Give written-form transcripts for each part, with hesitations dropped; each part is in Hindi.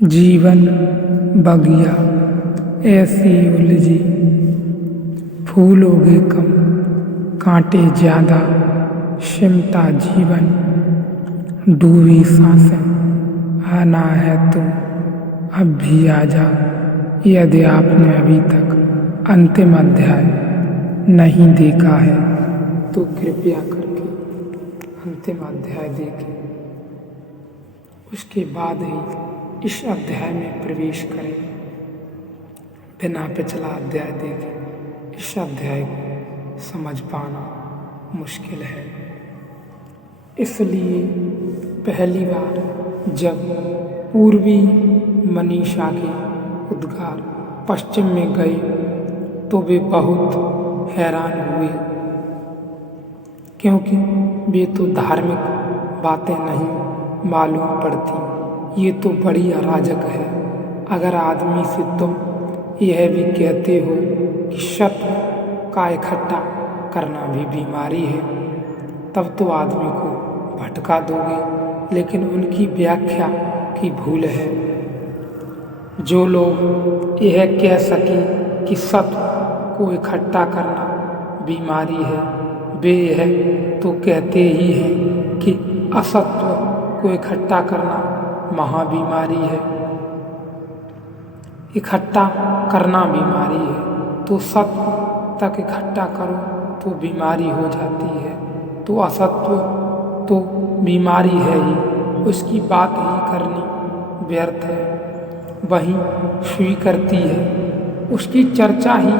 जीवन बगिया ऐसी उलझी, फूलोगे कम कांटे ज्यादा, सिमटा जीवन डूबी सांसें। आना है तो अब भी आजा, यदि आपने अभी तक अंतिम अध्याय नहीं देखा है तो कृपया करके अंतिम अध्याय देखें। उसके बाद ही इस अध्याय में प्रवेश करें। बिना पिछला अध्याय देखे इस अध्याय को समझ पाना मुश्किल है। इसलिए पहली बार जब पूर्वी मनीषा के उद्गार पश्चिम में गए तो वे बहुत हैरान हुए, क्योंकि वे तो धार्मिक बातें नहीं मालूम पड़ती। ये तो बड़ी अराजक है। अगर आदमी से तुम यह भी कहते हो कि शत का इकट्ठा करना भी बीमारी है, तब तो आदमी को भटका दोगे। लेकिन उनकी व्याख्या की भूल है। जो लोग यह कह सके कि शत को इकट्ठा करना बीमारी है, वे यह तो कहते ही हैं कि असत्व को इकट्ठा करना महाबीमारी है। इकट्ठा करना बीमारी है तो सत्व तक इकट्ठा करो तो बीमारी हो जाती है, तो असत्व तो बीमारी है ही, उसकी बात ही करनी व्यर्थ है। वही स्वीकृति है, उसकी चर्चा ही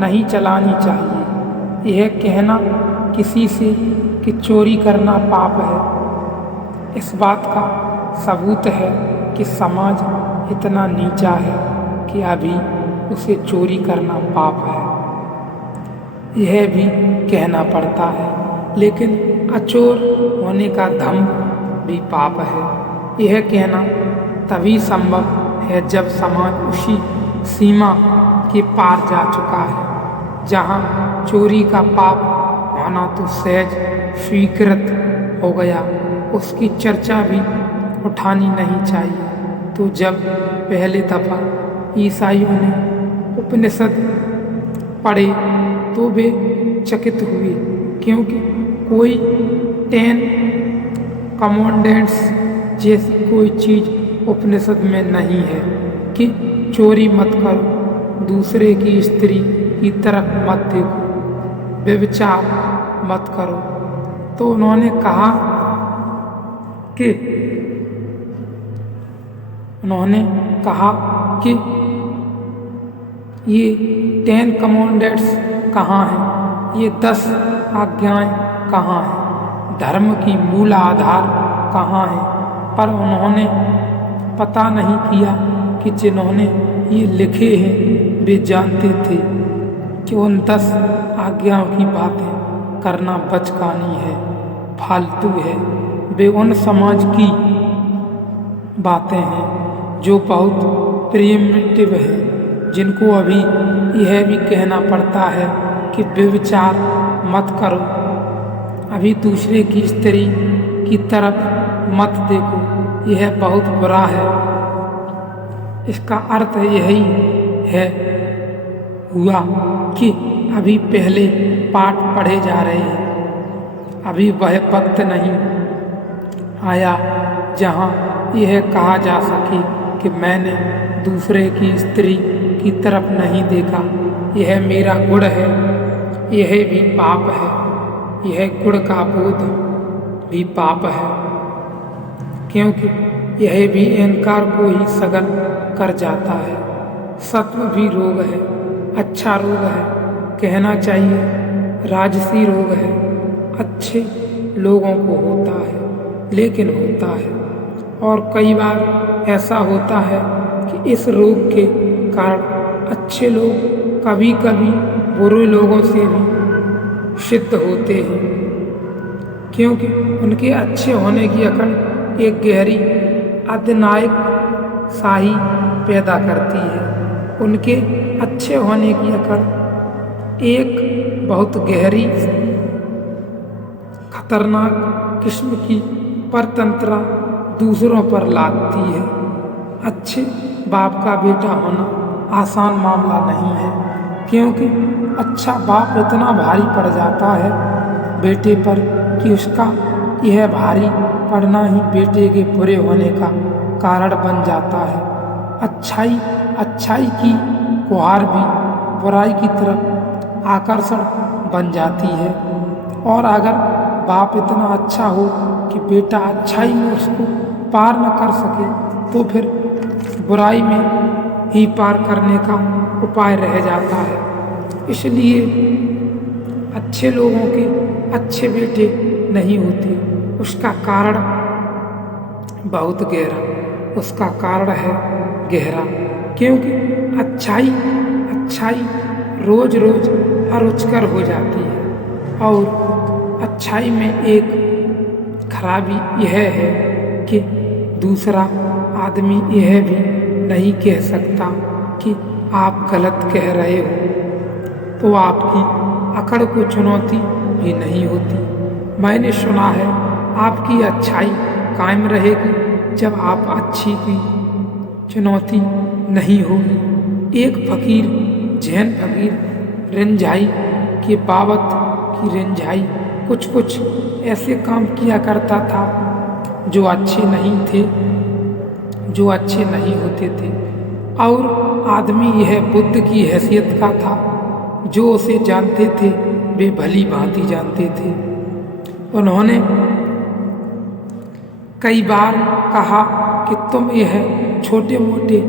नहीं चलानी चाहिए। यह कहना किसी से कि चोरी करना पाप है, इस बात का सबूत है कि समाज इतना नीचा है कि अभी उसे चोरी करना पाप है। यह भी कहना पड़ता है, लेकिन अचोर होने का धम्म भी पाप है। यह कहना तभी संभव है जब समाज उसी सीमा के पार जा चुका है जहाँ चोरी का पाप होना तो सहज स्वीकृत हो गया। उसकी चर्चा भी उठानी नहीं चाहिए। तो जब पहले दफा ईसाइयों ने उपनिषद पढ़े तो वे चकित हुए, क्योंकि कोई 10 कमांडेंट्स जैसी कोई चीज उपनिषद में नहीं है कि चोरी मत करो, दूसरे की स्त्री की तरफ मत देखो, व्यभिचार मत करो। तो उन्होंने कहा कि ये 10 कमांडेंट्स कहाँ हैं, ये 10 आज्ञाएं कहाँ हैं, धर्म की मूल आधार कहाँ है। पर उन्होंने पता नहीं किया कि जिन्होंने ये लिखे हैं वे जानते थे कि उन 10 आज्ञाओं की बातें करना बचकानी है, फालतू है। वे उन समाज की बातें हैं जो बहुत प्रिमिटिव है, जिनको अभी यह भी कहना पड़ता है कि व्यभिचार मत करो, अभी दूसरे की स्त्री की तरफ मत देखो, यह बहुत बुरा है। इसका अर्थ यही है हुआ कि अभी पहले पाठ पढ़े जा रहे हैं। अभी वह वक्त नहीं आया जहाँ यह कहा जा सके कि मैंने दूसरे की स्त्री की तरफ नहीं देखा, यह मेरा गुण है। यह भी पाप है, यह गुण का बोध भी पाप है, क्योंकि यह भी अहंकार को ही सघन कर जाता है। सत्व भी रोग है, अच्छा रोग है, कहना चाहिए राजसी रोग है। अच्छे लोगों को होता है, लेकिन होता है, और कई बार ऐसा होता है कि इस रोग के कारण अच्छे लोग कभी कभी बुरे लोगों से भी सिद्ध होते हैं, क्योंकि उनके अच्छे होने की अकड़ एक गहरी अधिनायक शाही पैदा करती है। उनके अच्छे होने की अकड़ एक बहुत गहरी खतरनाक किस्म की परतंत्रा दूसरों पर लादती है। अच्छे बाप का बेटा होना आसान मामला नहीं है, क्योंकि अच्छा बाप इतना भारी पड़ जाता है बेटे पर कि उसका यह भारी पड़ना ही बेटे के बुरे होने का कारण बन जाता है। अच्छाई की गुहार भी बुराई की तरफ आकर्षण बन जाती है, और अगर बाप इतना अच्छा हो कि बेटा अच्छाई में उसको पार न कर सके तो फिर बुराई में ही पार करने का उपाय रह जाता है। इसलिए अच्छे लोगों के अच्छे बेटे नहीं होते। उसका कारण बहुत गहरा, उसका कारण है गहरा, क्योंकि अच्छाई रोज रोज अरुचिकर हो जाती है। और अच्छाई में एक खराबी यह है कि दूसरा आदमी यह भी नहीं कह सकता कि आप गलत कह रहे हो, तो आपकी अकड़ को चुनौती भी नहीं होती। मैंने सुना है आपकी अच्छाई कायम रहेगी जब आप अच्छी की चुनौती नहीं होगी। एक फकीर, जैन फकीर रिंझाई के बाबत की रिंझाई कुछ ऐसे काम किया करता था जो अच्छे नहीं होते थे, और आदमी यह बुद्ध की हैसियत का था। जो उसे जानते थे वे भली भांति जानते थे। उन्होंने कई बार कहा कि तुम यह छोटे मोटे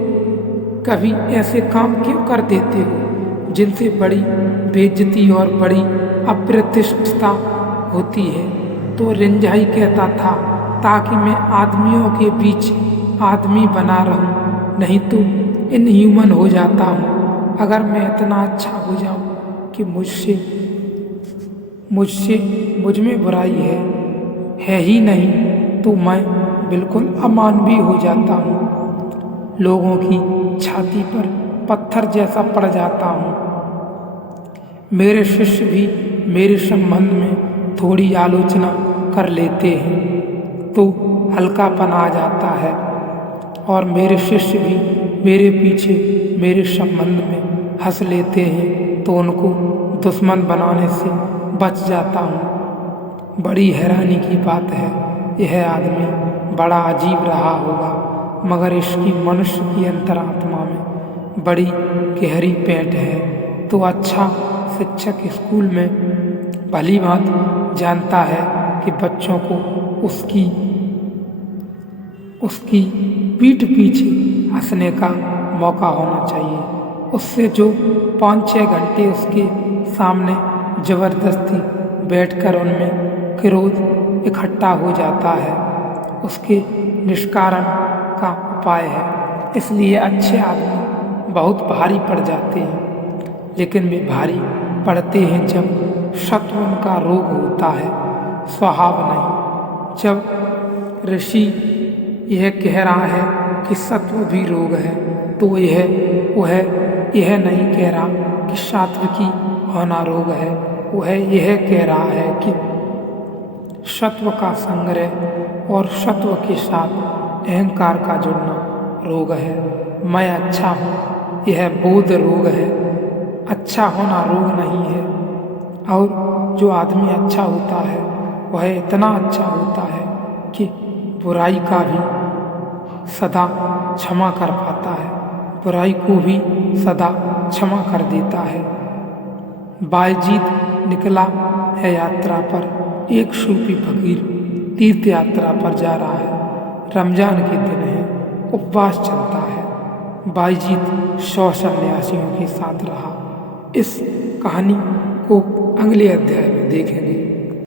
कभी ऐसे काम क्यों कर देते हो जिनसे बड़ी बेइज्जती और बड़ी अप्रतिष्ठता होती है। तो रिंझाई कहता था, ताकि मैं आदमियों के बीच आदमी बना रहूं, नहीं तो इनह्यूमन हो जाता हूँ। अगर मैं इतना अच्छा हो जाऊं कि मुझ में बुराई है ही नहीं, तो मैं बिल्कुल अमानवीय हो जाता हूँ, लोगों की छाती पर पत्थर जैसा पड़ जाता हूँ। मेरे शिष्य भी मेरे संबंध में थोड़ी आलोचना कर लेते हैं तो हल्कापन आ जाता है, और मेरे शिष्य भी मेरे पीछे मेरे संबंध में हंस लेते हैं तो उनको दुश्मन बनाने से बच जाता हूँ। बड़ी हैरानी की बात है, यह आदमी बड़ा अजीब रहा होगा, मगर इसकी मनुष्य की अंतरात्मा में बड़ी गहरी पैठ है। तो अच्छा शिक्षक स्कूल में भली भांति जानता है कि बच्चों को उसकी पीठ पीछे हंसने का मौका होना चाहिए। उससे जो 5-6 घंटे उसके सामने जबरदस्ती बैठकर उनमें क्रोध इकट्ठा हो जाता है, उसके निष्कारण का उपाय है। इसलिए अच्छे आदमी बहुत भारी पड़ जाते हैं, लेकिन वे भारी पड़ते हैं जब सत्व उनका रोग होता है, स्वभाव नहीं। जब ऋषि यह कह रहा है कि सत्व भी रोग है, तो वह यह नहीं कह रहा कि सात्विकी होना रोग है, वह यह कह रहा है कि सत्व का संग्रह और सत्व के साथ अहंकार का जुड़ना रोग है। मैं अच्छा हूँ, यह बोध रोग है, अच्छा होना रोग नहीं है। और जो आदमी अच्छा होता है वह इतना अच्छा होता है कि बुराई का भी सदा क्षमा कर पाता है, बुराई को भी सदा क्षमा कर देता है। बायजीद निकला है यात्रा पर। एक सूफी फकीर तीर्थ यात्रा पर जा रहा है। रमजान के दिन है, उपवास चलता है। बायजीद 100 सन्यासियों के साथ रहा। इस कहानी को अगले अध्याय में देखेंगे।